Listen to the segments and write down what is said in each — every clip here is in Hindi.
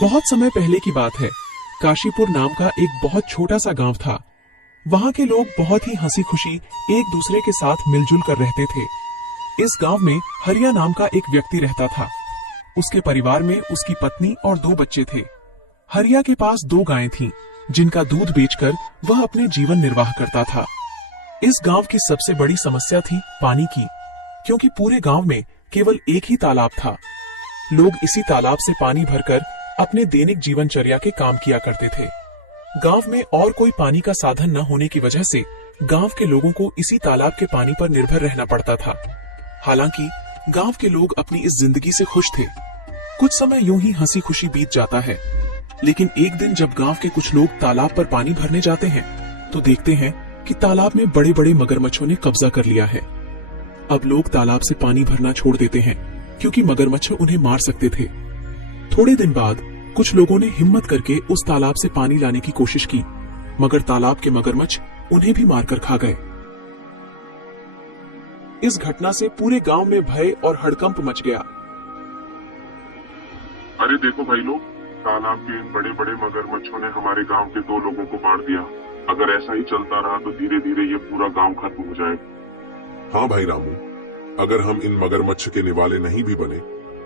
बहुत समय पहले की बात है। काशीपुर नाम का एक बहुत छोटा सा गांव था। वहां के लोग बहुत ही हंसी खुशी एक दूसरे के साथ मिलजुल कर रहते थे। इस गांव में हरिया नाम का एक व्यक्ति रहता था। उसके परिवार में उसकी पत्नी और 2 बच्चे थे। हरिया के पास 2 गायें थीं, जिनका दूध बेचकर वह अपने जीवन निर्वाह करता था। इस गांव की सबसे बड़ी समस्या थी पानी की, क्योंकि पूरे गांव में केवल एक ही तालाब था। लोग इसी तालाब से पानी भरकर अपने दैनिक जीवनचर्या के काम किया करते थे। गांव में और कोई पानी का साधन न होने की वजह से गांव के लोगों को इसी तालाब के पानी पर निर्भर रहना पड़ता था। हालांकि गांव के लोग अपनी इस जिंदगी से खुश थे। कुछ समय यूं ही हंसी खुशी बीत जाता है, लेकिन एक दिन जब गांव के कुछ लोग तालाब पर पानी भरने जाते हैं, तो देखते हैं कि तालाब में बड़े बड़े मगरमच्छों ने कब्जा कर लिया है। अब लोग तालाब से पानी भरना छोड़ देते हैं, क्योंकि मगरमच्छ उन्हें मार सकते थे। थोड़े दिन बाद कुछ लोगों ने हिम्मत करके उस तालाब से पानी लाने की कोशिश की, मगर तालाब के मगरमच्छ उन्हें भी मारकर खा गए। इस घटना से पूरे गांव में भय और हड़कंप मच गया। अरे देखो भाई लोग, तालाब के इन बड़े बड़े मगरमच्छों ने हमारे गांव के 2 लोगों को मार दिया। अगर ऐसा ही चलता रहा तो धीरे धीरे ये पूरा गांव खत्म हो जाएगा। हाँ भाई रामू, अगर हम इन मगरमच्छ के निवाले नहीं भी बने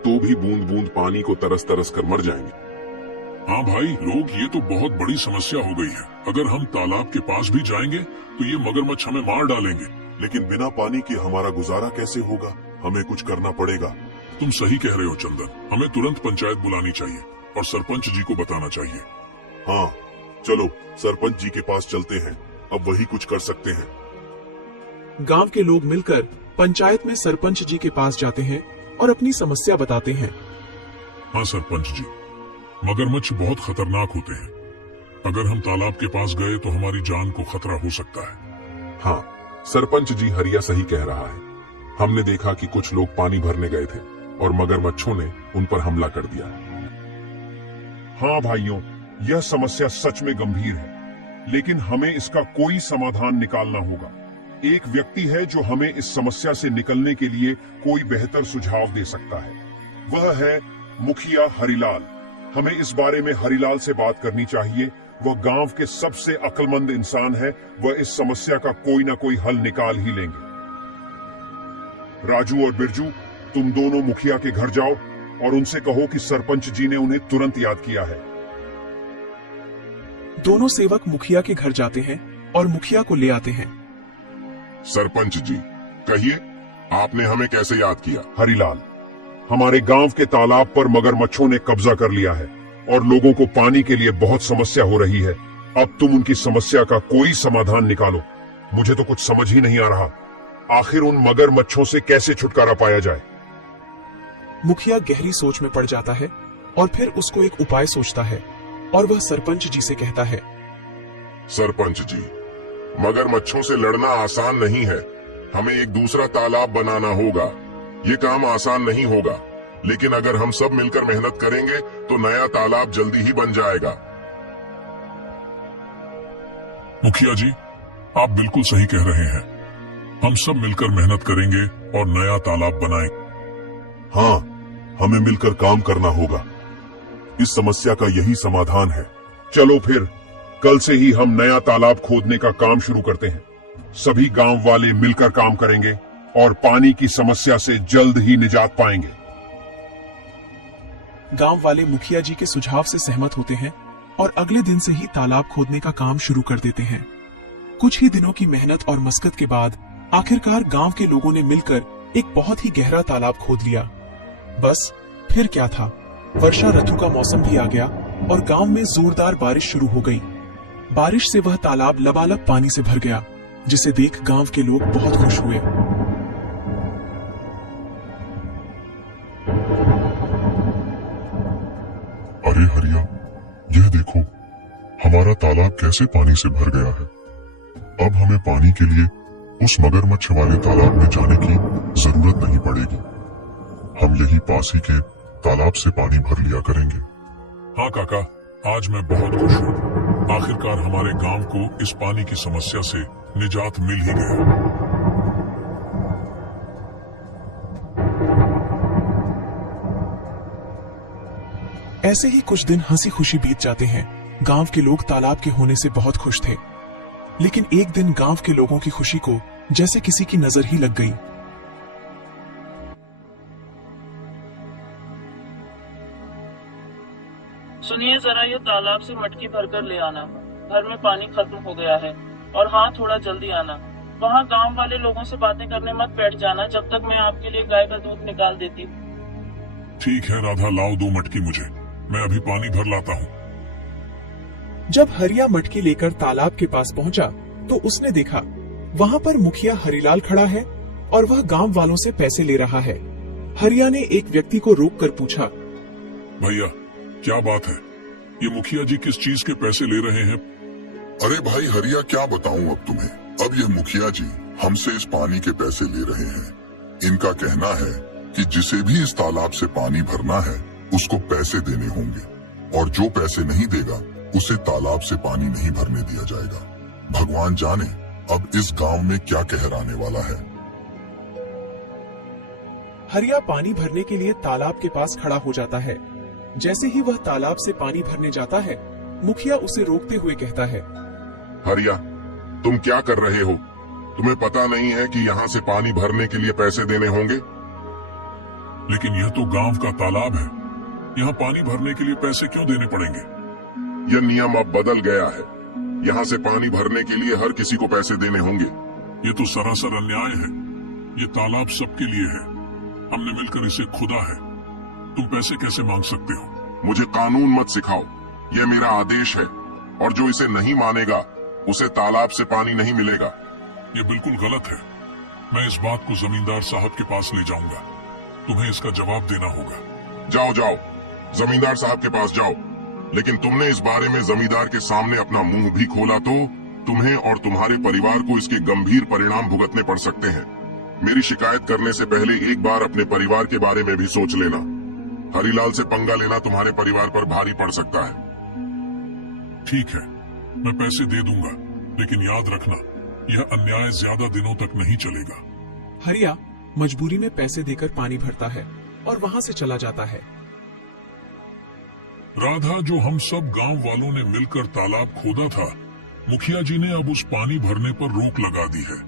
तो भी बूंद बूंद पानी को तरस तरस कर मर जाएंगे। हाँ भाई लोग, ये तो बहुत बड़ी समस्या हो गई है। अगर हम तालाब के पास भी जाएंगे तो ये मगरमच्छ हमें मार डालेंगे। लेकिन बिना पानी के हमारा गुजारा कैसे होगा? हमें कुछ करना पड़ेगा। तुम सही कह रहे हो चंदन, हमें तुरंत पंचायत बुलानी चाहिए और सरपंच जी को बताना चाहिए। हाँ चलो सरपंच जी के पास चलते हैं, अब वही कुछ कर सकते हैं। गांव के लोग मिलकर पंचायत में सरपंच जी के पास जाते हैं और अपनी समस्या बताते हैं। हाँ सरपंच जी, मगरमच्छ बहुत खतरनाक होते हैं। अगर हम तालाब के पास गए तो हमारी जान को खतरा हो सकता है। हाँ सरपंच जी, हरिया सही कह रहा है। हमने देखा कि कुछ लोग पानी भरने गए थे और मगरमच्छों ने उन पर हमला कर दिया। हाँ भाइयों, यह समस्या सच में गंभीर है, लेकिन हमें इसका कोई समाधान निकालना होगा। एक व्यक्ति है जो हमें इस समस्या से निकलने के लिए कोई बेहतर सुझाव दे सकता है। वह है मुखिया हरिलाल। हमें इस बारे में हरिलाल से बात करनी चाहिए। वह गांव के सबसे अक्लमंद इंसान है। वह इस समस्या का कोई ना कोई हल निकाल ही लेंगे। राजू और बिरजू, तुम दोनों मुखिया के घर जाओ और उनसे कहो कि सरपंच जी ने उन्हें तुरंत याद किया है। दोनों सेवक मुखिया के घर जाते हैं और मुखिया को ले आते हैं। सरपंच जी, कहिए आपने हमें कैसे याद किया? हरिलाल, हमारे गांव के तालाब पर मगरमच्छों ने कब्जा कर लिया है और लोगों को पानी के लिए बहुत समस्या हो रही है। अब तुम उनकी समस्या का कोई समाधान निकालो। मुझे तो कुछ समझ ही नहीं आ रहा, आखिर उन मगरमच्छों से कैसे छुटकारा पाया जाए। मुखिया गहरी सोच में पड़ जाता है और फिर उसको एक उपाय सोचता है और वह सरपंच जी से कहता है। सरपंच जी, मगरमच्छों से लड़ना आसान नहीं है। हमें एक दूसरा तालाब बनाना होगा। ये काम आसान नहीं होगा, लेकिन अगर हम सब मिलकर मेहनत करेंगे तो नया तालाब जल्दी ही बन जाएगा। मुखिया जी, आप बिल्कुल सही कह रहे हैं। हम सब मिलकर मेहनत करेंगे और नया तालाब बनाएंगे। हाँ, हमें मिलकर काम करना होगा। इस समस्या का यही समाधान है। चलो फिर कल से ही हम नया तालाब खोदने का काम शुरू करते हैं। सभी गांव वाले मिलकर काम करेंगे और पानी की समस्या से जल्द ही निजात पाएंगे। गांव वाले मुखिया जी के सुझाव से सहमत होते हैं और अगले दिन से ही तालाब खोदने का काम शुरू कर देते हैं। कुछ ही दिनों की मेहनत और मशक्कत के बाद आखिरकार गांव के लोगों ने मिलकर एक बहुत ही गहरा तालाब खोद लिया। बस फिर क्या था, वर्षा ऋतु का मौसम भी आ गया और गांव में जोरदार बारिश शुरू हो गई। बारिश से वह तालाब लबालब पानी से भर गया, जिसे देख गांव के लोग बहुत खुश हुए। अरे हरिया, यह देखो, हमारा तालाब कैसे पानी से भर गया है। अब हमें पानी के लिए उस मगरमच्छ वाले तालाब में जाने की जरूरत नहीं पड़ेगी। हम यही पास ही के तालाब से पानी भर लिया करेंगे। हाँ काका, आज मैं बहुत खुश हूँ। आखिरकार हमारे गांव को इस पानी की समस्या से निजात मिल ही गया। ऐसे ही कुछ दिन हंसी खुशी बीत जाते हैं। गांव के लोग तालाब के होने से बहुत खुश थे, लेकिन एक दिन गांव के लोगों की खुशी को जैसे किसी की नजर ही लग गई। सुनिए जरा, ये तालाब से मटकी भरकर ले आना। घर में पानी खत्म हो गया है। और हाँ, थोड़ा जल्दी आना। वहाँ गांव वाले लोगों से बातें करने मत बैठ जाना जब तक मैं आपके लिए गाय का दूध निकाल देती हूँ। ठीक है राधा, लाओ 2 मटकी मुझे, मैं अभी पानी भर लाता हूँ। जब हरिया मटकी लेकर तालाब के पास पहुंचा तो उसने देखा वहां पर मुखिया हरिलाल खड़ा है और वह गांव वालों से पैसे ले रहा है। हरिया ने एक व्यक्ति को रोककर पूछा, भैया क्या बात है, ये मुखिया जी किस चीज के पैसे ले रहे हैं? अरे भाई हरिया, क्या बताऊं अब तुम्हें। अब यह मुखिया जी हमसे इस पानी के पैसे ले रहे हैं। इनका कहना है कि जिसे भी इस तालाब से पानी भरना है उसको पैसे देने होंगे, और जो पैसे नहीं देगा उसे तालाब से पानी नहीं भरने दिया जाएगा। भगवान जाने अब इस गांव में क्या कहर आने वाला है। हरिया पानी भरने के लिए तालाब के पास खड़ा हो जाता है। जैसे ही वह तालाब से पानी भरने जाता है, मुखिया उसे रोकते हुए कहता है, हरिया, तुम क्या कर रहे हो? तुम्हें पता नहीं है कि यहाँ से पानी भरने के लिए पैसे देने होंगे? लेकिन यह तो गांव का तालाब है, यहाँ पानी भरने के लिए पैसे क्यों देने पड़ेंगे? यह नियम अब बदल गया है। यहाँ से पानी भरने के लिए हर किसी को पैसे देने होंगे। ये तो सरासर अन्याय है। ये तालाब सबके लिए है, हमने मिलकर इसे खुदा है। तुम पैसे कैसे मांग सकते हो? मुझे कानून मत सिखाओ, यह मेरा आदेश है, और जो इसे नहीं मानेगा उसे तालाब से पानी नहीं मिलेगा। ये बिल्कुल गलत है। मैं इस बात को जमींदार साहब के पास ले जाऊंगा। तुम्हें इसका जवाब देना होगा। जाओ जाओ, जमींदार साहब के पास जाओ। लेकिन तुमने इस बारे में जमींदार के सामने अपना मुंह भी खोला तो तुम्हें और तुम्हारे परिवार को इसके गंभीर परिणाम भुगतने पड़ सकते हैं। मेरी शिकायत करने से पहले एक बार अपने परिवार के बारे में भी सोच लेना। हरिलाल से पंगा लेना तुम्हारे परिवार पर भारी पड़ सकता है। ठीक है, मैं पैसे दे दूंगा, लेकिन याद रखना यह अन्याय ज्यादा दिनों तक नहीं चलेगा। हरिया मजबूरी में पैसे देकर पानी भरता है और वहां से चला जाता है। राधा, जो हम सब गांव वालों ने मिलकर तालाब खोदा था, मुखिया जी ने अब उस पानी भरने पर रोक लगा दी है।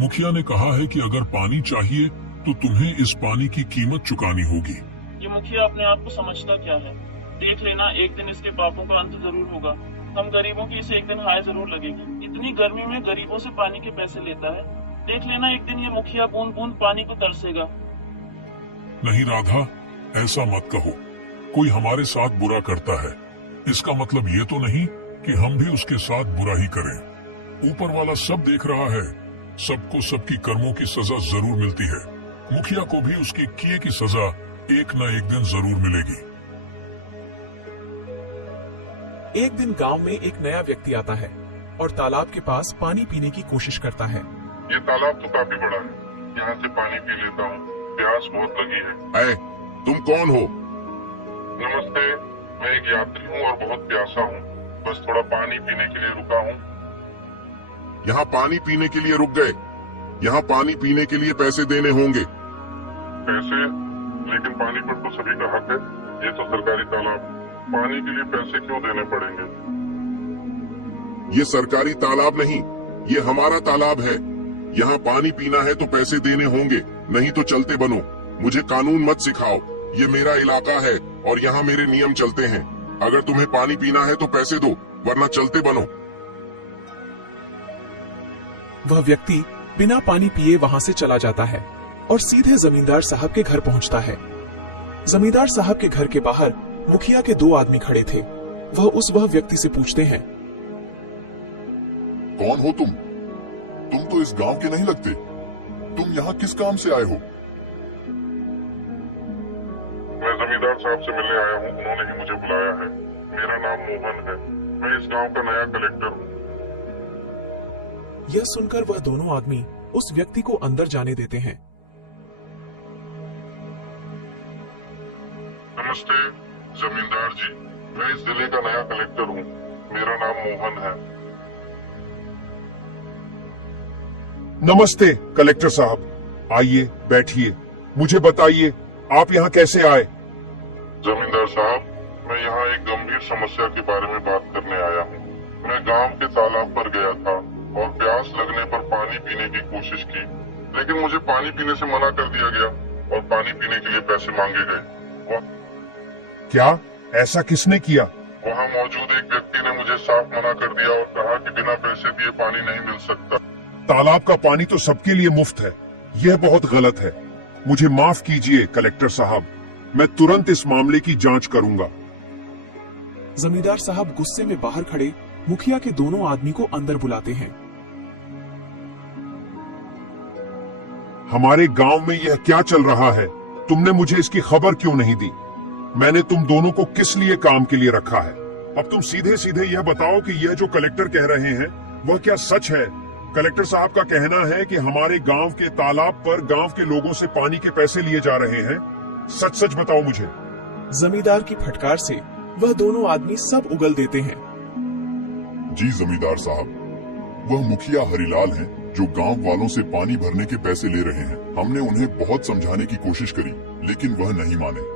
मुखिया ने कहा है कि अगर पानी चाहिए तो तुम्हें इस पानी की कीमत चुकानी होगी। ये मुखिया अपने आप को समझता क्या है? देख लेना, एक दिन इसके पापों का अंत जरूर होगा। हम गरीबों की इसे एक दिन हाय जरूर लगेगी। इतनी गर्मी में गरीबों से पानी के पैसे लेता है। देख लेना, एक दिन ये मुखिया बूंद बूंद पानी को तरसेगा। नहीं राधा, ऐसा मत कहो। कोई हमारे साथ बुरा करता है, इसका मतलब ये तो नहीं कि हम भी उसके साथ बुरा ही करें। ऊपर वाला सब देख रहा है, सबको सबकी कर्मों की सजा जरूर मिलती है। मुखिया को भी उसके किए की सजा एक न एक दिन जरूर मिलेगी। एक दिन गांव में एक नया व्यक्ति आता है और तालाब के पास पानी पीने की कोशिश करता है। ये तालाब तो काफी बड़ा है, यहाँ से पानी पी लेता हूँ, प्यास बहुत लगी है। तुम कौन हो? नमस्ते, मैं एक यात्री हूँ और बहुत प्यासा हूँ। बस थोड़ा पानी पीने के लिए रुका हूँ। यहाँ पानी पीने के लिए रुक गए? यहाँ पानी पीने के लिए पैसे देने होंगे। पैसे? लेकिन पानी पर तो सभी का हक है। ये तो सरकारी तालाब, पानी के लिए पैसे क्यों देने पड़ेंगे? ये सरकारी तालाब नहीं, ये हमारा तालाब है। यहाँ पानी पीना है तो पैसे देने होंगे, नहीं तो चलते बनो। मुझे कानून मत सिखाओ, ये मेरा इलाका है और यहाँ मेरे नियम चलते हैं। अगर तुम्हें पानी पीना है तो पैसे दो, वरना चलते बनो। वह व्यक्ति बिना पानी पिए वहां से चला जाता है और सीधे जमींदार साहब के घर पहुंचता है। जमींदार साहब के घर के बाहर मुखिया के 2 आदमी खड़े थे। वह व्यक्ति से पूछते हैं, कौन हो तुम? तुम तो इस गांव के नहीं लगते। तुम यहाँ किस काम से आए हो? मैं जमींदार साहब से मिलने आया हूँ, उन्होंने ही मुझे बुलाया है। मेरा नाम मोहन है, मैं इस गांव का नया कलेक्टर हूँ। यह सुनकर वह दोनों आदमी उस व्यक्ति को अंदर जाने देते हैं। नमस्ते जमींदार जी, मैं इस जिले का नया कलेक्टर हूँ। मेरा नाम मोहन है। नमस्ते कलेक्टर साहब, आइए बैठिए। मुझे बताइए आप यहाँ कैसे आए? जमींदार साहब, मैं यहाँ एक गंभीर समस्या के बारे में बात करने आया हूँ। मैं गांव के तालाब पर गया था और प्यास लगने पर पानी पीने की कोशिश की, लेकिन मुझे पानी पीने से मना कर दिया गया और पानी पीने के लिए पैसे मांगे गए। क्या ऐसा किसने किया? वहाँ मौजूद एक व्यक्ति ने मुझे साफ मना कर दिया और कहा कि बिना पैसे दिए पानी नहीं मिल सकता। तालाब का पानी तो सबके लिए मुफ्त है, यह बहुत गलत है। मुझे माफ कीजिए कलेक्टर साहब, मैं तुरंत इस मामले की जांच करूंगा। जमींदार साहब गुस्से में बाहर खड़े मुखिया के दोनों आदमी को अंदर बुलाते हैं। हमारे गांव में यह क्या चल रहा है? तुमने मुझे इसकी खबर क्यों नहीं दी? मैंने तुम दोनों को किस लिए काम के लिए रखा है? अब तुम सीधे सीधे यह बताओ कि यह जो कलेक्टर कह रहे हैं वह क्या सच है? कलेक्टर साहब का कहना है कि हमारे गांव के तालाब पर गांव के लोगों से पानी के पैसे लिए जा रहे हैं। सच सच बताओ मुझे। जमींदार की फटकार से वह दोनों आदमी सब उगल देते हैं। जी जमींदार साहब, वह मुखिया हरिलाल हैं जो गांव वालों से पानी भरने के पैसे ले रहे हैं। हमने उन्हें बहुत समझाने की कोशिश करी, लेकिन वह नहीं माने।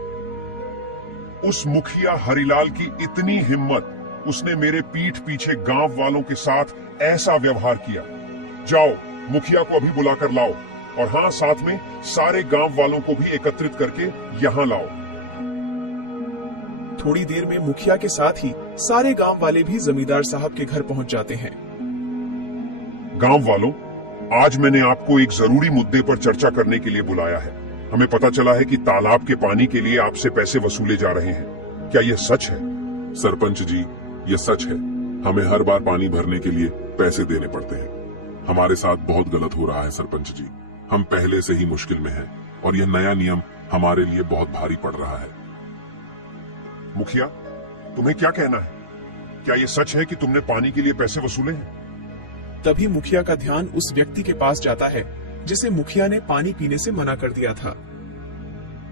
उस मुखिया हरिलाल की इतनी हिम्मत, उसने मेरे पीठ पीछे गांव वालों के साथ ऐसा व्यवहार किया। जाओ, मुखिया को अभी बुलाकर लाओ, और हाँ, साथ में सारे गांव वालों को भी एकत्रित करके यहाँ लाओ। थोड़ी देर में मुखिया के साथ ही सारे गांव वाले भी जमींदार साहब के घर पहुंच जाते हैं। गांव वालों, आज मैंने आपको एक जरूरी मुद्दे पर चर्चा करने के लिए बुलाया है। हमें पता चला है कि तालाब के पानी के लिए आपसे पैसे वसूले जा रहे हैं। क्या यह सच है? सरपंच जी, ये सच है। हमें हर बार पानी भरने के लिए पैसे देने पड़ते हैं। हमारे साथ बहुत गलत हो रहा है सरपंच जी। हम पहले से ही मुश्किल में हैं और यह नया नियम हमारे लिए बहुत भारी पड़ रहा है। मुखिया, तुम्हें क्या कहना है? क्या यह सच है कि तुमने पानी के लिए पैसे वसूले हैं? तभी मुखिया का ध्यान उस व्यक्ति के पास जाता है जिसे मुखिया ने पानी पीने से मना कर दिया था।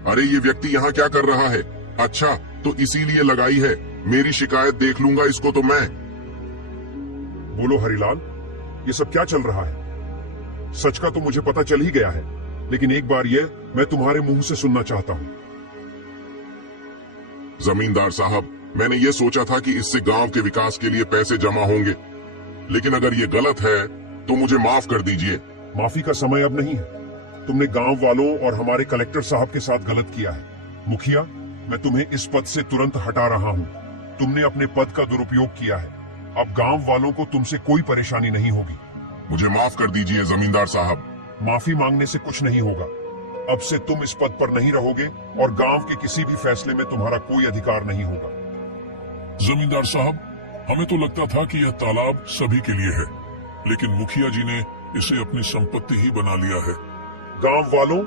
अरे ये व्यक्ति यहाँ क्या कर रहा है? अच्छा, तो इसीलिए लगाई है। मेरी शिकायत देख लूंगा इसको तो मैं। बोलो हरिलाल, ये सब क्या चल रहा है? सच का तो मुझे पता चल ही गया है, लेकिन एक बार यह मैं तुम्हारे मुंह से सुनना चाहता हूँ। जमींदार साहब, मैंने ये सोचा था कि इससे गांव के विकास के लिए पैसे जमा होंगे, लेकिन अगर ये गलत है तो मुझे माफ कर दीजिए। माफी का समय अब नहीं है। तुमने गांव वालों और हमारे कलेक्टर साहब के साथ गलत किया है। मुखिया, मैं तुम्हें इस पद से तुरंत हटा रहा हूँ। तुमने अपने पद का दुरुपयोग किया है। अब गांव वालों को तुमसे कोई परेशानी नहीं होगी। मुझे माफ कर दीजिए जमींदार साहब। माफी मांगने से कुछ नहीं होगा। अब से तुम इस पद पर नहीं रहोगे और गांव के किसी भी फैसले में तुम्हारा कोई अधिकार नहीं होगा। जमींदार साहब, हमें तो लगता था कि यह तालाब सभी के लिए है, लेकिन मुखिया जी ने इसे अपनी संपत्ति ही बना लिया है। गांव वालों,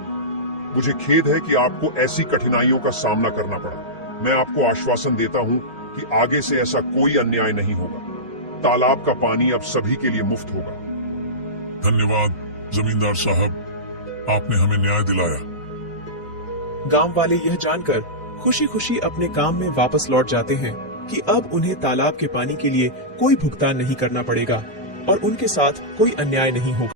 मुझे खेद है कि आपको ऐसी कठिनाइयों का सामना करना पड़ा। मैं आपको आश्वासन देता हूं कि आगे से ऐसा कोई अन्याय नहीं होगा। तालाब का पानी अब सभी के लिए मुफ्त होगा। धन्यवाद जमींदार साहब, आपने हमें न्याय दिलाया। गांव वाले यह जानकर खुशी खुशी अपने काम में वापस लौट जाते हैं कि अब उन्हें तालाब के पानी के लिए कोई भुगतान नहीं करना पड़ेगा और उनके साथ कोई अन्याय नहीं होगा।